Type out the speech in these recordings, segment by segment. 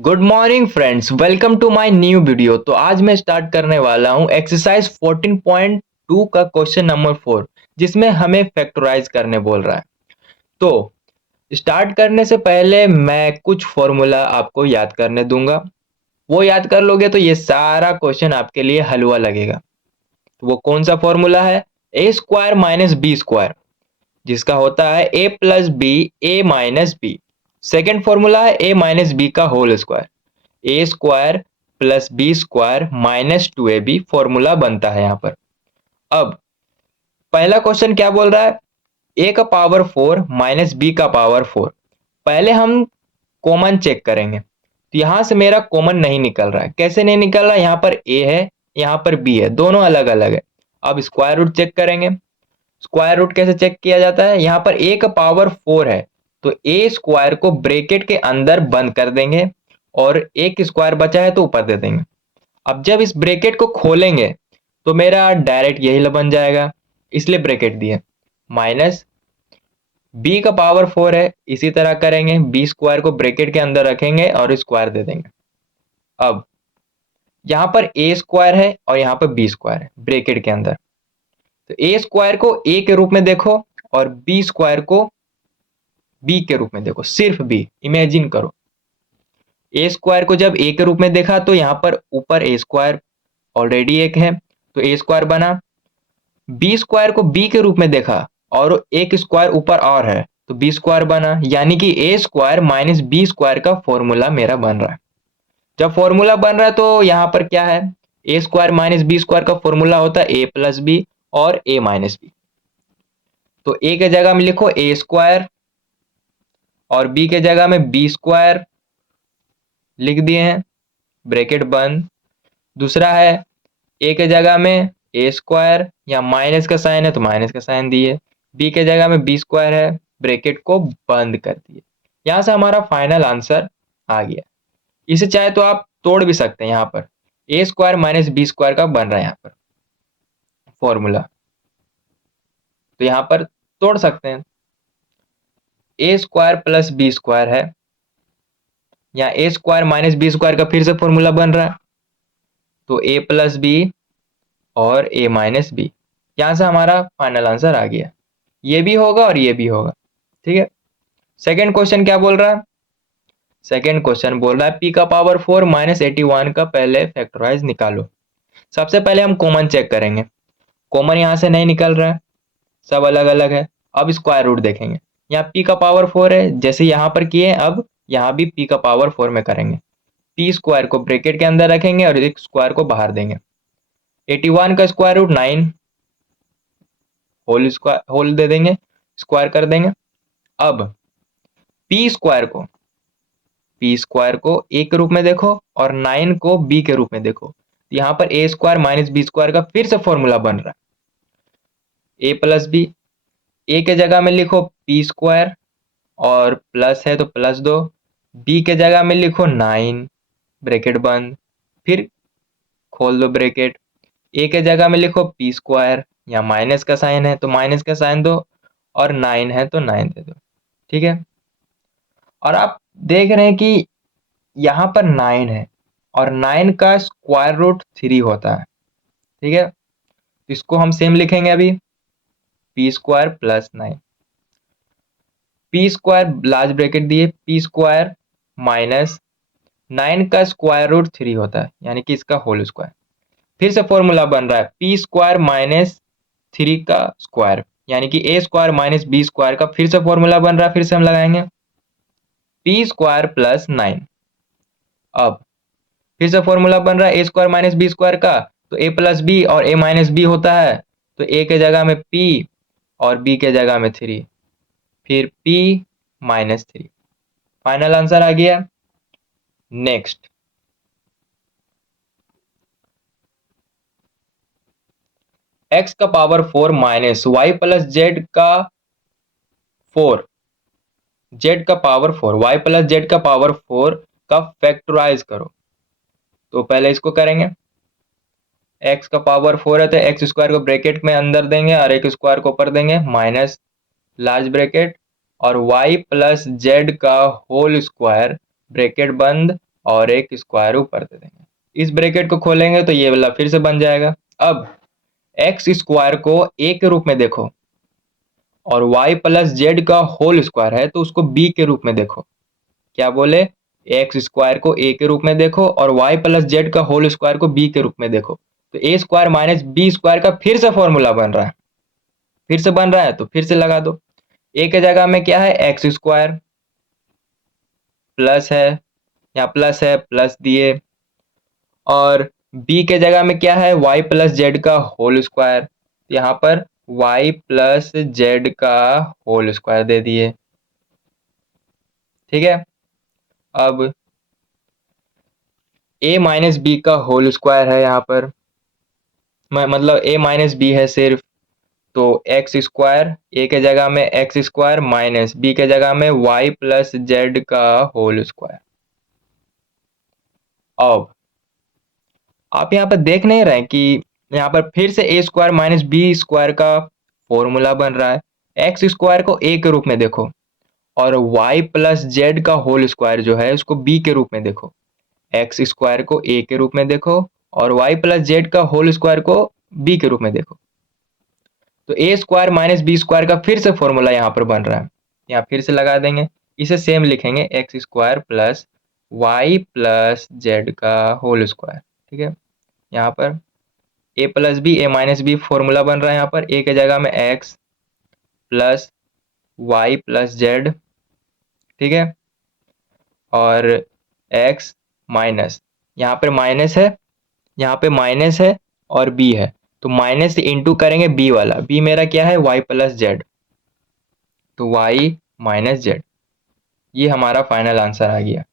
Good morning friends, welcome to my new video. तो आज मैं स्टार्ट करने वाला हूं एक्सरसाइज 14.2 का क्वेश्चन नंबर 4, जिसमें हमें फैक्टराइज करने बोल रहा है। तो स्टार्ट करने से पहले मैं कुछ फॉर्मूला आपको याद करने दूंगा। वो याद कर लोगे तो ये सारा क्वेश्चन आपके लिए हलवा लगेगा। तो वो कौन सा फॉर्मूला है? A square minus B square, जिसका होता है A plus B A minus B. Second formula है ए माइनस बी का whole square, A square plus B square minus 2ab formula बनता है यहाँ पर। अब पहला क्वेश्चन क्या बोल रहा है? ए का पावर 4 माइनस बी का पावर 4। पहले हम कॉमन चेक करेंगे, तो यहां से मेरा कॉमन नहीं निकल रहा है। कैसे नहीं निकल रहा है? यहाँ पर ए है, यहाँ पर बी है, दोनों अलग अलग है। अब स्क्वायर रूट चेक करेंगे। स्क्वायर रूट कैसे चेक किया जाता है? यहाँ पर ए का पावर 4 है, तो ए स्क्वायर को ब्रेकेट के अंदर बंद कर देंगे और एक स्क्वायर बचा है तो ऊपर दे देंगे। अब जब इस ब्रेकेट को खोलेंगे तो मेरा डायरेक्ट यही बन जाएगा, इसलिए ब्रेकेट दिए। माइनस बी का पावर 4 है, इसी तरह करेंगे, बी स्क्वायर को ब्रेकेट के अंदर रखेंगे और स्क्वायर दे देंगे। अब यहाँ पर ए स्क्वायर है और यहाँ पर बी स्क्वायर है ब्रेकेट के अंदर, तो ए स्क्वायर को ए के रूप में देखो और बी स्क्वायर को बी के रूप में देखो, सिर्फ बी। इमेजिन करो, ए स्क्वायर को जब ए के रूप में देखा तो यहाँ पर ऊपर ए स्क्वायर ऑलरेडी एक है, तो ए स्क्वायर बना। बी स्क्वायर को बी के रूप में देखा और एक स्क्वायर ऊपर और है, तो बी स्क्वायर बना। यानी कि ए स्क्वायर माइनस बी स्क्वायर का फॉर्मूला मेरा बन रहा है। जब फॉर्मूला बन रहा है तो यहाँ पर क्या है? A square minus B square का फॉर्मूला होता है ए प्लस बी और ए माइनस बी। तो ए के जगह में लिखो ए स्क्वायर और बी के जगह में बी स्क्वायर लिख दिए हैं, ब्रैकेट बंद। दूसरा है ए के जगह में ए स्क्वायर, या माइनस का साइन है तो माइनस का साइन दिए। बी के जगह में बी स्क्वायर है, ब्रैकेट को बंद कर दिए। यहां से हमारा फाइनल आंसर आ गया। इसे चाहे तो आप तोड़ भी सकते हैं, यहाँ पर ए स्क्वायर माइनस बी स्क्वायर का बन रहा है यहाँ पर फॉर्मूला, तो यहाँ पर तोड़ सकते हैं। ए स्क्वायर प्लस बी स्क्वायर है, या ए स्क्वायर माइनस बी स्क्वायर का फिर से फॉर्मूला बन रहा है, तो ए प्लस बी और ए माइनस बी। यहां से हमारा फाइनल आंसर आ गया। ये भी होगा और ये भी होगा, ठीक है। सेकेंड क्वेश्चन क्या बोल रहा है? सेकेंड क्वेश्चन बोल रहा है पी का पावर 4 माइनस 81 का पहले फैक्टराइज निकालो। सबसे पहले हम कॉमन चेक करेंगे। कॉमन यहाँ से नहीं निकल रहा है, सब अलग अलग है। अब स्क्वायर रूट देखेंगे। यहाँ पी का पावर 4 है, जैसे यहाँ पर किए अब यहाँ भी पी का पावर 4 में करेंगे। पी स्क्वायर को ब्रैकेट के अंदर रखेंगे और एक स्क्वायर को बाहर देंगे। 81 का square root 9, whole square whole दे देंगे, स्क्वायर कर देंगे। अब पी स्क्वायर को ए के रूप में देखो और 9 को बी के रूप में देखो। यहाँ पर ए स्क्वायर माइनस बी स्क्वायर का फिर से फॉर्मूला बन रहा है, ए प्लस बी। ए के जगह में लिखो पी स्क्वायर और प्लस है तो प्लस दो। बी के जगह में लिखो 9, ब्रैकेट बंद, फिर खोल दो ब्रैकेट। ए के जगह में लिखो पी स्क्वायर, या माइनस का साइन है तो माइनस का साइन दो, और 9 है तो 9 दे दो, ठीक है। और आप देख रहे हैं कि यहाँ पर 9 है और 9 का स्क्वायर रूट 3 होता है, ठीक है। तो इसको हम सेम लिखेंगे अभी, P square plus 9। P square large bracket दिए, पी स्क्वायर माइनस 9 का स्क्वायर रूट 3 होता है, यानी कि इसका होल स्क्वायर। फिर से फॉर्मूला बन रहा है पी स्क्वायर माइनस 3 का स्क्वायर, यानी कि ए स्क्वायर माइनस बी स्क्वायर का फिर से फॉर्मूला बन रहा है। फिर से हम लगाएंगे पी स्क्वायर प्लस 9। अब फिर से फॉर्मूला बन रहा है A square minus B square का, तो ए प्लस बी और ए माइनस बी होता है, तो ए के जगह में पी और बी के जगह में 3, फिर पी माइनस 3। फाइनल आंसर आ गया। नेक्स्ट, एक्स का power 4 minus y plus z का 4, जेड का पावर 4, वाई प्लस जेड का पावर 4 का फैक्टराइज करो। तो पहले इसको करेंगे। एक्स का पावर 4 है तो एक्स स्क्वायर को ब्रैकेट में अंदर देंगे और एक स्क्वायर को ऊपर देंगे, माइनस लार्ज ब्रैकेट, और वाई प्लस जेड का होल स्क्वायर, ब्रैकेट बंद, और एक स्क्वायर ऊपर दे देंगे। इस ब्रैकेट को खोलेंगे तो ये वाला फिर से बन जाएगा। अब एक्स स्क्वायर को ए के रूप में देखो और वाई प्लस जेड का होल स्क्वायर है तो उसको बी के रूप में देखो। क्या बोले? एक्स स्क्वायर को ए के रूप में देखो और वाई प्लस जेड का होल स्क्वायर को बी के रूप में देखो। तो A square minus B square का फिर से फॉर्मूला बन रहा है, फिर से बन रहा है तो फिर से लगा दो। ए के जगह में क्या है? एक्स स्क्वायर प्लस है, यहाँ प्लस है, प्लस दिए। और बी के जगह में क्या है? वाई प्लस जेड का होल स्क्वायर, यहाँ पर वाई प्लस जेड का होल स्क्वायर दे दिए। ठीक है। अब ए माइनस बी का होल स्क्वायर है यहाँ पर, मतलब ए माइनस बी है सिर्फ, तो एक्स स्क्वायर, ए के जगह में एक्स स्क्वायर माइनस बी के जगह में वाई प्लस जेड का होल स्क्वायर। अब आप यहाँ पर देख नहीं रहे हैं कि यहाँ पर फिर से ए स्क्वायर माइनस बी स्क्वायर का फॉर्मूला बन रहा है। एक्स स्क्वायर को ए के रूप में देखो और वाई प्लस जेड का होल स्क्वायर जो है उसको बी के रूप में देखो। एक्स स्क्वायर को ए के रूप में देखो और वाई प्लस जेड का होल स्क्वायर को बी के रूप में देखो। तो A square minus B square का फिर से फॉर्मूला यहाँ पर बन रहा है, यहाँ फिर से लगा देंगे। इसे सेम लिखेंगे, x square plus y plus z का होल स्क्वायर। ठीक है। यहाँ पर a plus B, A minus b formula बन रहा है। यहाँ पर ए के जगह में x plus y plus z. ठीक है। और एक्स माइनस, यहाँ पर माइनस है, यहाँ पे माइनस है और बी है, तो माइनस से इंटू करेंगे बी वाला। बी मेरा क्या है? वाई प्लस जेड, तो वाई माइनस जेड। ये हमारा फाइनल आंसर आ गया।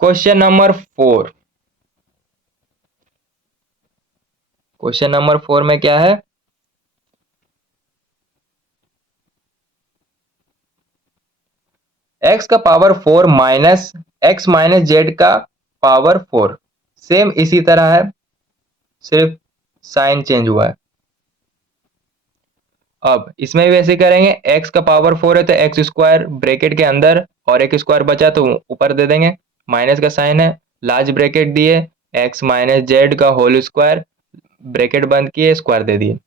Question number 4। क्वेश्चन नंबर 4 में क्या है? एक्स का power 4 minus x minus Z का पावर 4। सेम इसी तरह है, सिर्फ साइन चेंज हुआ है। अब इसमें भी वैसे करेंगे, एक्स का पावर 4 है तो एक्स स्क्वायर ब्रैकेट के अंदर और एक स्क्वायर बचा तो ऊपर दे देंगे, माइनस का साइन है, लार्ज ब्रैकेट दिए, एक्स माइनस जेड का होल स्क्वायर, ब्रैकेट बंद किए, स्क्वायर दे दिए।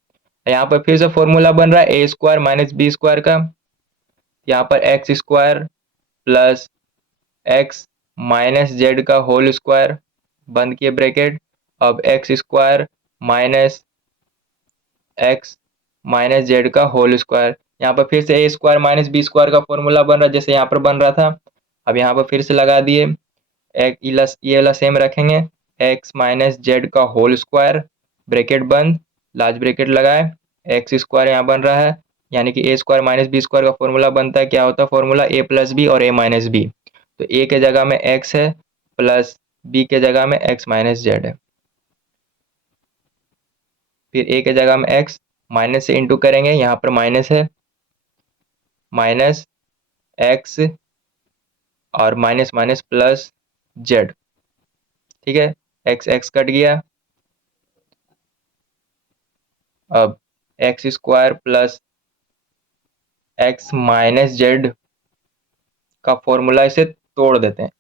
यहाँ पर फिर से फॉर्मूला बन रहा है A square minus B square का। यहाँ पर x square plus x minus Z का होल स्क्वायर, बंद किए ब्रैकेट। अब x square minus x minus Z का होल स्क्वायर। यहाँ पर फिर से ए स्क्वायर माइनस बी स्क्वायर का फॉर्मूला बन रहा है जैसे यहाँ पर बन रहा था। अब यहाँ पर फिर से लगा दिए, एक ये वाला सेम रखेंगे, एक्स माइनस जेड का होल स्क्वायर, ब्रैकेट बंद, लार्ज ब्रैकेट लगाए, एक्स स्क्वायर यहाँ बन रहा है, यानी कि ए स्क्वायर माइनस बी स्क्वायर का फॉर्मूला बनता है। क्या होता है फॉर्मूला? ए प्लस बी और ए माइनस बी। तो ए के जगह में एक्स है प्लस बी के जगह में एक्स माइनस जेड है। फिर ए के जगह में एक्स, माइनस से इंटू करेंगे, यहाँ पर माइनस है, माइनस एक्स और माइनस माइनस प्लस जेड। ठीक है। एक्स एक्स कट गया। अब x square plus x minus Z का फॉर्मूला इसे तोड़ देते हैं।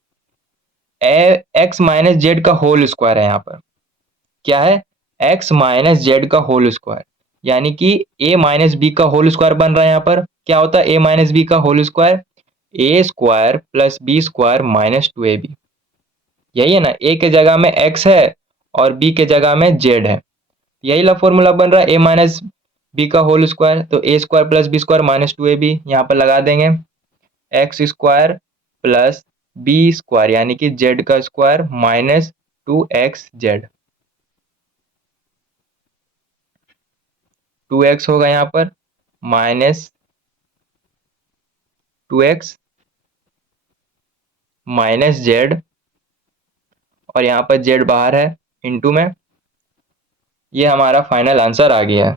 एक्स माइनस जेड का होल स्क्वायर है यहाँ पर, क्या है? एक्स माइनस जेड का होल स्क्वायर, यानी कि ए माइनस बी का होल स्क्वायर बन रहा है। यहाँ पर क्या होता है? ए माइनस बी का whole square, A square plus B square minus 2ab। यही है ना, ए के जगह में एक्स है और बी के जगह में जेड है, यही ला फॉर्मूला बन रहा है ए माइनस बी का होल स्क्वायर। तो A square plus B square minus 2ab यहाँ पर लगा देंगे, X square plus B square यानी कि जेड का स्क्वायर माइनस 2xz। 2x होगा यहाँ पर माइनस 2x माइनस जेड, और यहाँ पर जेड बाहर है इनटू में। ये हमारा फाइनल आंसर आ गया है।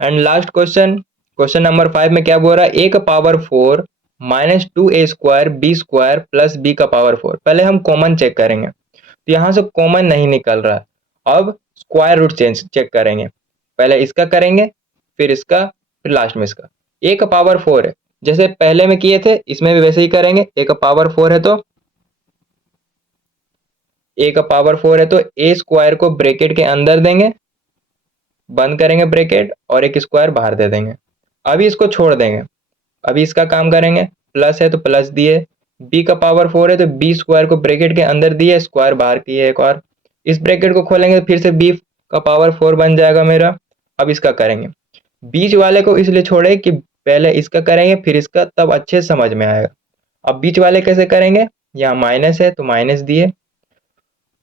And last question, question number 5 में क्या बोल रहा है? ए का power 4 minus 2a square b square plus b का पावर 4। पहले हम कॉमन चेक करेंगे, तो यहाँ से कॉमन नहीं निकल रहा है। अब स्क्वायर रूट चेक करेंगे, पहले इसका करेंगे फिर इसका फिर लास्ट में इसका। ए का पावर 4 है, जैसे पहले में किए थे इसमें भी वैसे ही करेंगे। ए का पावर 4 है तो ए का पावर 4 है तो ए स्क्वायर को ब्रैकेट के अंदर देंगे, बंद करेंगे ब्रैकेट और एक स्क्वायर बाहर दे देंगे। अभी इसको छोड़ देंगे, अभी इसका काम करेंगे। प्लस है तो प्लस दिए, बी का पावर 4 है तो बी स्क्वायर को ब्रैकेट के अंदर दिए, स्क्वायर बाहर किए एक और, इस ब्रैकेट को खोलेंगे तो फिर से बी का पावर 4 बन जाएगा मेरा। अब इसका करेंगे, बीच वाले को इसलिए छोड़े कि पहले इसका करेंगे फिर इसका, तब अच्छे से समझ में आएगा। अब बीच वाले कैसे करेंगे, यहाँ माइनस है तो माइनस दिए,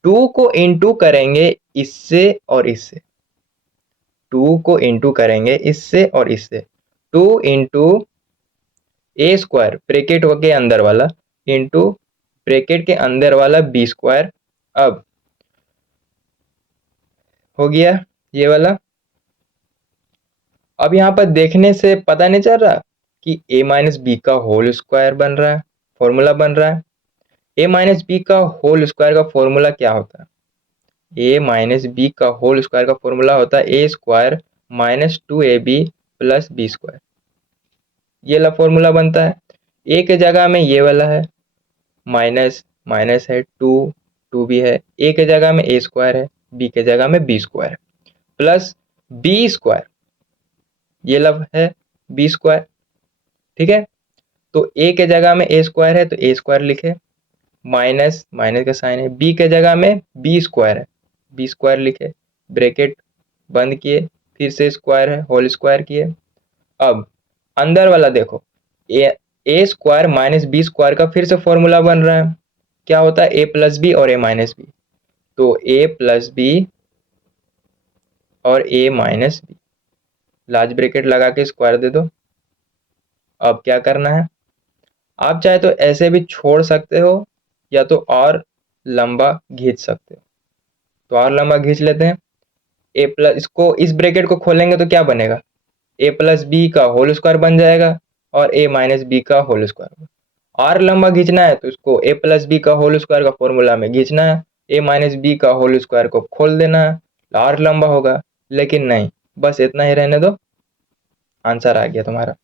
2 को इंटू करेंगे इससे और इससे, 2 को इंटू करेंगे इससे और इससे, 2 इंटू ए स्क्वायर ब्रैकेट के अंदर वाला इंटू ब्रैकेट के अंदर वाला बी स्क्वायर। अब हो गया ये वाला। अब यहाँ पर देखने से पता नहीं चल रहा कि a माइनस बी का होल स्क्वायर बन रहा है, फॉर्मूला बन रहा है। a माइनस बी का होल स्क्वायर का फॉर्मूला क्या होता है, a माइनस बी का होल स्क्वायर का फॉर्मूला होता है A square minus 2ab plus B square. ये वाला फॉर्मूला बनता है। a के जगह में ये वाला है, माइनस माइनस है, 2 भी है, a के जगह में a स्क्वायर है, b के जगह में b स्क्वायर है, प्लस बी स्क्वायर, ये लव है बी स्क्वायर। ठीक है, तो a के जगह में a स्क्वायर है तो a स्क्वायर लिखे, माइनस माइनस का साइन है, b के जगह में b स्क्वायर है, b स्क्वायर लिखे, ब्रैकेट बंद किए, फिर से स्क्वायर है, होल स्क्वायर किए। अब अंदर वाला देखो, ए स्क्वायर माइनस बी स्क्वायर का फिर से फॉर्मूला बन रहा है, क्या होता है ए प्लस बी और ए माइनस बी, तो ए प्लस बी और ए माइनस बी, लार्ज ब्रैकेट लगा के स्क्वायर दे दो। अब क्या करना है, आप चाहे तो ऐसे भी छोड़ सकते हो या तो और लंबा खींच सकते हो, तो और लंबा खींच लेते हैं। ए प्लस, इसको इस ब्रैकेट को खोलेंगे तो क्या बनेगा, ए प्लस बी का होल स्क्वायर बन जाएगा और ए माइनस बी का होल स्क्वायर। और लंबा खींचना है तो इसको ए प्लस बी का होल स्क्वायर का फॉर्मूला में खींचना है, ए माइनस बी का होल स्क्वायर को खोल देना है, और लंबा होगा। लेकिन नहीं, बस इतना ही रहने दो, आंसर आ गया तुम्हारा।